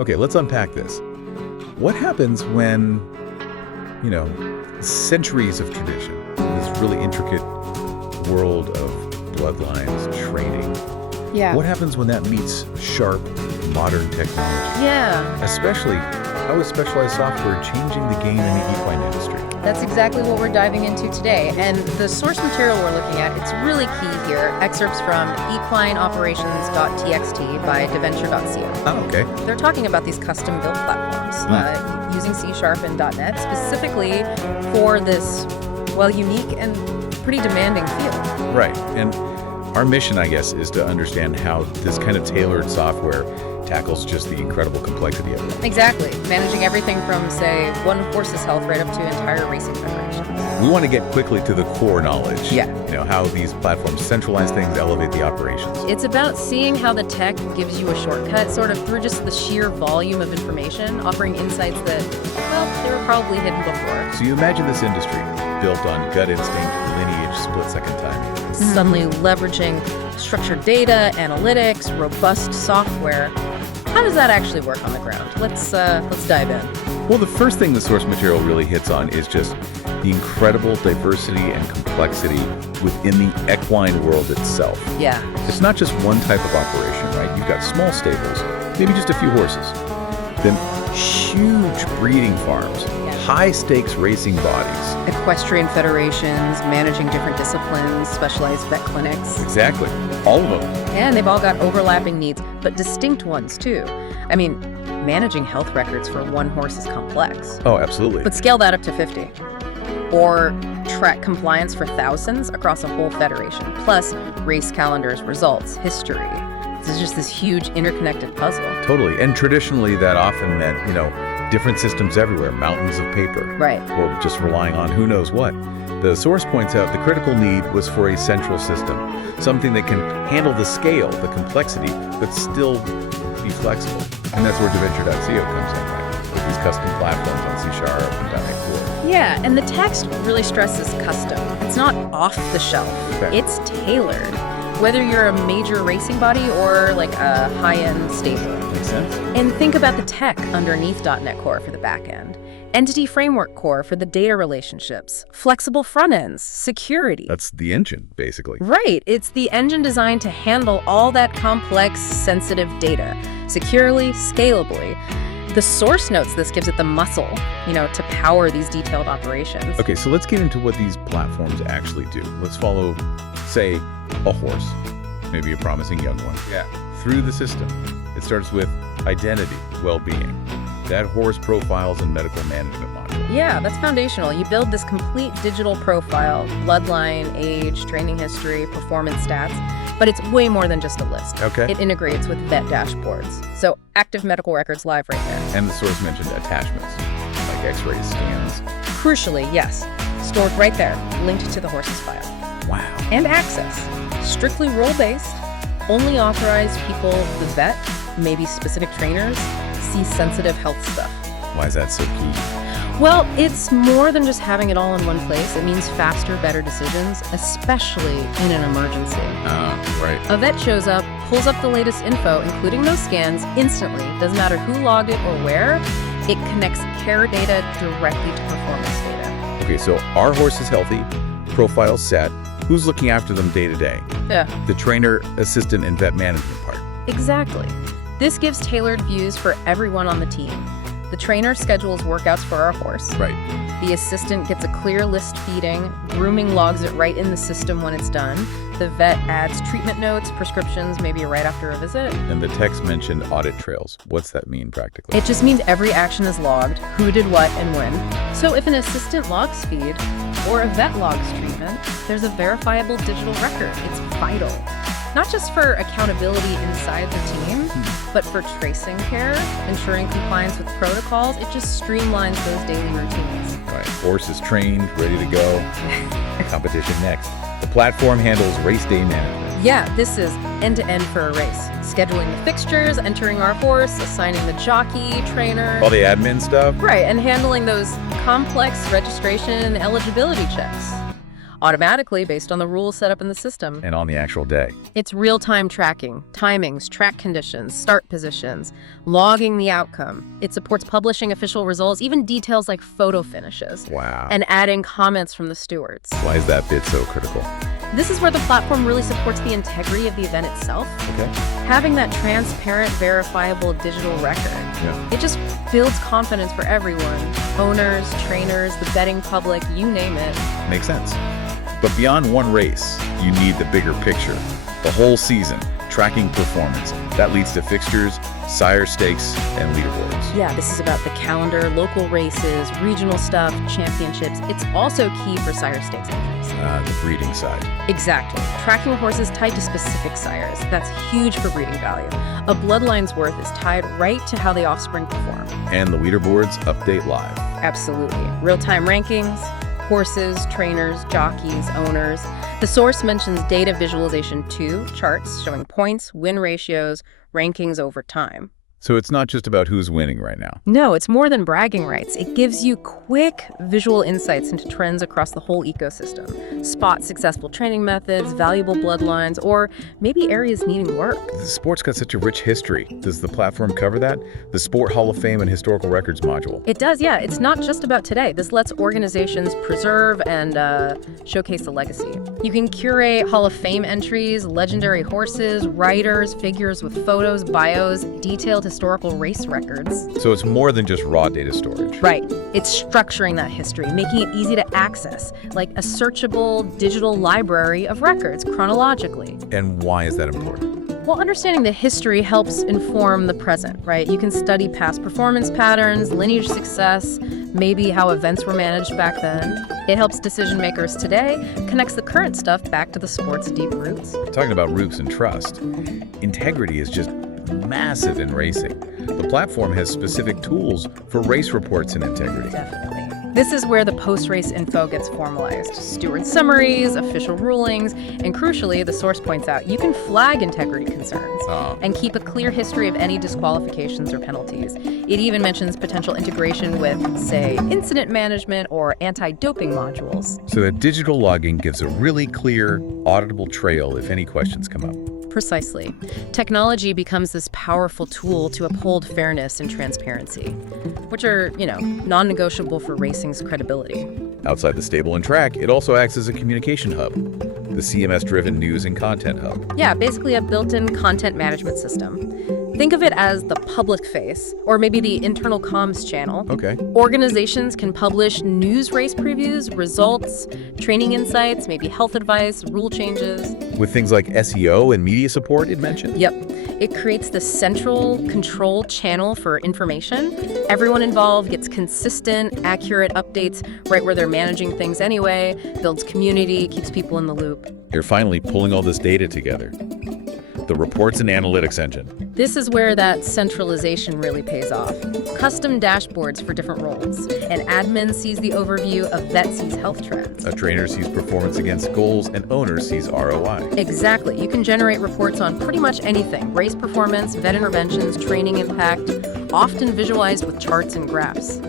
Okay, let's unpack this. What happens when, centuries of tradition, this really intricate world of bloodlines, training, what happens when that meets sharp, modern technology? Yeah. Especially, how is specialized software changing the game in the equine industry? That's exactly what we're diving into today. And the source material we're looking at, it's really key here. Excerpts from equineoperations.txt by Deventure.co. Oh, okay. They're talking about these custom-built platforms using C# and .NET specifically for this, unique and pretty demanding field. Right. And our mission, I guess, is to understand how this kind of tailored software tackles just the incredible complexity of it. Exactly. Managing everything from, say, one horse's health right up to entire racing federations. We want to get quickly to the core knowledge. Yeah. How these platforms centralize things, elevate the operations. It's about seeing how the tech gives you a shortcut, sort of through just the sheer volume of information, offering insights that, they were probably hidden before. So you imagine this industry built on gut instinct, lineage, split-second timing. Suddenly leveraging structured data, analytics, robust software. How does that actually work on the ground? Let's dive in. Well, the first thing the source material really hits on is just the incredible diversity and complexity within the equine world itself. Yeah. It's not just one type of operation, right? You've got small stables, maybe just a few horses, then huge breeding farms, high-stakes racing bodies. Equestrian federations, managing different disciplines, specialized vet clinics. Exactly. All of them. And they've all got overlapping needs, but distinct ones, too. I mean, managing health records for one horse is complex. Oh, absolutely. But scale that up to 50. Or track compliance for thousands across a whole federation, plus race calendars, results, history. This is just this huge interconnected puzzle. Totally. And traditionally, that often meant, different systems everywhere, mountains of paper. Right. Or just relying on who knows what. The source points out the critical need was for a central system, something that can handle the scale, the complexity, but still be flexible. And that's where Deventure.co comes in, right? With these custom platforms on C# and .NET Core. Yeah, and the text really stresses custom. It's not off the shelf. Okay. It's tailored. Whether you're a major racing body or like a high-end stable. Makes sense. And think about the tech underneath .NET Core for the back end. Entity Framework Core for the data relationships. Flexible front ends. Security. That's the engine, basically. Right. It's the engine designed to handle all that complex, sensitive data securely, scalably. The source notes this gives it the muscle, to power these detailed operations. Okay, so let's get into what these platforms actually do. Let's follow, say, a horse, maybe a promising young one. Yeah. Through the system. It starts with identity, well-being, that horse profiles and medical management module. Yeah, that's foundational. You build this complete digital profile, bloodline, age, training history, performance stats, but it's way more than just a list. Okay. It integrates with vet dashboards. So active medical records live right there. And the source mentioned attachments, like x-rays, scans. Crucially, yes, stored right there, linked to the horse's file. Wow. And access. Strictly role-based, only authorized people the vet, maybe specific trainers, see sensitive health stuff. Why is that so key? Well, it's more than just having it all in one place. It means faster, better decisions, especially in an emergency. Right. A vet shows up, pulls up the latest info, including those scans, instantly. Doesn't matter who logged it or where. It connects care data directly to performance data. Okay, so our horse is healthy, profile set. Who's looking after them day to day? Yeah. The trainer, assistant, and vet management part. Exactly. This gives tailored views for everyone on the team. The trainer schedules workouts for our horse. Right. The assistant gets a clear list feeding. Grooming logs it right in the system when it's done. The vet adds treatment notes, prescriptions, maybe right after a visit. And the text mentioned audit trails. What's that mean practically? It just means every action is logged, who did what and when. So if an assistant logs feed or a vet logs treatment, there's a verifiable digital record. It's vital. Not just for accountability inside the team, but for tracing care, ensuring compliance with protocols. It just streamlines those daily routines. Right. Horse is trained, ready to go. Competition next. The platform handles race day management. Yeah, this is end-to-end for a race. Scheduling the fixtures, entering our horse, assigning the jockey, trainer. All the admin stuff? Right, and handling those complex registration and eligibility checks. automatically based on the rules set up in the system. And on the actual day. It's real-time tracking, timings, track conditions, start positions, logging the outcome. It supports publishing official results, even details like photo finishes. Wow. And adding comments from the stewards. Why is that bit so critical? This is where the platform really supports the integrity of the event itself. Okay. Having that transparent, verifiable digital record. Yeah. It just builds confidence for everyone. Owners, trainers, the betting public, you name it. Makes sense. But beyond one race, you need the bigger picture. The whole season, tracking performance. That leads to Fixtures, Sire Stakes, and Leaderboards. Yeah, this is about the calendar, local races, regional stuff, championships. It's also key for Sire Stakes entries. The breeding side. Exactly. Tracking horses tied to specific sires. That's huge for breeding value. A bloodline's worth is tied right to how the offspring perform. And the Leaderboards update live. Absolutely. Real-time rankings, horses, trainers, jockeys, owners. The source mentions data visualization too, charts showing points, win ratios, rankings over time. So it's not just about who's winning right now. No, it's more than bragging rights. It gives you quick visual insights into trends across the whole ecosystem. Spot successful training methods, valuable bloodlines, or maybe areas needing work. The sport's got such a rich history. Does the platform cover that? The Sport Hall of Fame and Historical Records module. It does, yeah. It's not just about today. This lets organizations preserve and showcase the legacy. You can curate Hall of Fame entries, legendary horses, riders, figures with photos, bios, detailed historical race records. So it's more than just raw data storage. Right. It's structuring that history, making it easy to access, like a searchable digital library of records chronologically. And why is that important? Well, understanding the history helps inform the present, right? You can study past performance patterns, lineage success, maybe how events were managed back then. It helps decision makers today, connects the current stuff back to the sport's deep roots. Talking about roots and trust, integrity is just massive in racing. The platform has specific tools for race reports and integrity. Definitely. This is where the post-race info gets formalized. Steward summaries, official rulings, and crucially, the source points out, you can flag integrity concerns and keep a clear history of any disqualifications or penalties. It even mentions potential integration with, say, incident management or anti-doping modules. So that digital logging gives a really clear, auditable trail if any questions come up. Precisely. Technology becomes this powerful tool to uphold fairness and transparency, which are, non-negotiable for racing's credibility. Outside the stable and track, it also acts as a communication hub, the CMS-driven news and content hub. Yeah, basically a built-in content management system. Think of it as the public face, or maybe the internal comms channel. Okay. Organizations can publish news race previews, results, training insights, maybe health advice, rule changes. With things like SEO and media support, it mentioned. Yep. It creates the central control channel for information. Everyone involved gets consistent, accurate updates right where they're managing things anyway, builds community, keeps people in the loop. You're finally pulling all this data together. The reports and analytics engine. This is where that centralization really pays off. Custom dashboards for different roles. An admin sees the overview, a vet sees health trends. A trainer sees performance against goals, and owner sees ROI. Exactly. You can generate reports on pretty much anything. Race performance, vet interventions, training impact, often visualized with charts and graphs.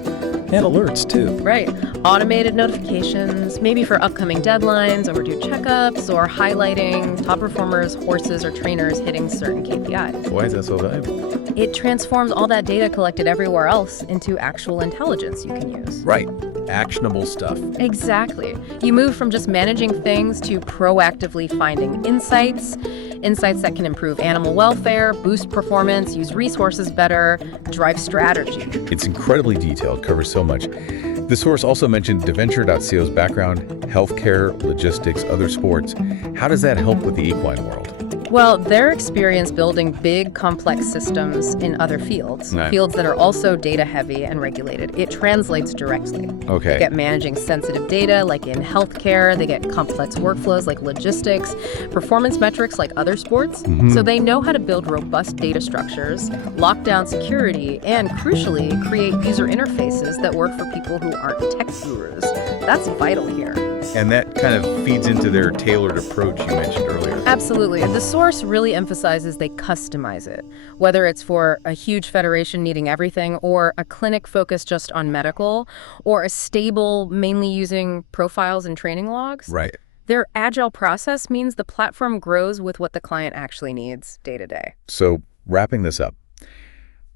And alerts, too. Right. Automated notifications, maybe for upcoming deadlines, overdue checkups, or highlighting top performers, horses, or trainers hitting certain KPIs. Why is that so valuable? It transforms all that data collected everywhere else into actual intelligence you can use. Right. Actionable stuff. Exactly. You move from just managing things to proactively finding insights that can improve animal welfare, boost performance, use resources better, drive strategy. It's incredibly detailed, covers so much. The source also mentioned Deventure.co's background, healthcare, logistics, other sports. How does that help with the equine world? Well, their experience building big, complex systems in other fields, Right. fields that are also data-heavy and regulated, it translates directly. Okay. They get managing sensitive data, like in healthcare. They get complex workflows, like logistics, performance metrics, like other sports. So they know how to build robust data structures, lock down security, and crucially, create user interfaces that work for people who aren't tech gurus. That's vital here. And that kind of feeds into their tailored approach you mentioned earlier. Absolutely. The source really emphasizes they customize it, whether it's for a huge federation needing everything, or a clinic focused just on medical, or a stable mainly using profiles and training logs. Right. Their agile process means the platform grows with what the client actually needs day to day. So wrapping this up,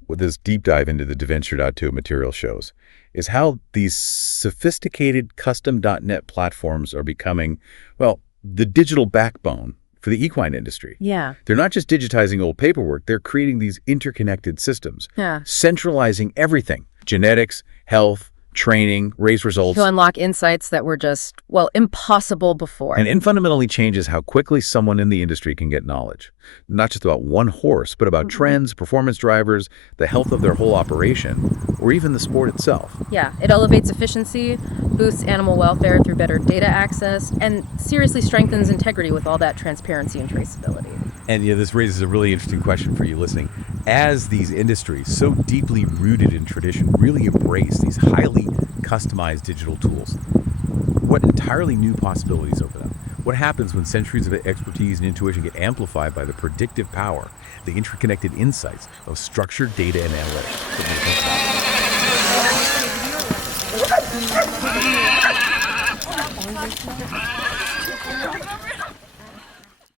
what this deep dive into the Deventure.to material shows is how these sophisticated custom.net platforms are becoming, well, the digital backbone for the equine industry. Yeah. They're not just digitizing old paperwork, they're creating these interconnected systems, Yeah. centralizing everything, genetics, health, training, race results, To unlock insights that were just, well, impossible before. and it fundamentally changes how quickly someone in the industry can get knowledge. Not just about one horse, but about trends, performance drivers, the health of their whole operation, or even the sport itself. Yeah, it elevates efficiency, boosts animal welfare through better data access, and seriously strengthens integrity with all that transparency and traceability. And this raises a really interesting question for you listening. As these industries, so deeply rooted in tradition, really embrace these highly customized digital tools, what entirely new possibilities open up? What happens when centuries of expertise and intuition get amplified by the predictive power, the interconnected insights of structured data and analytics? What do you think about that?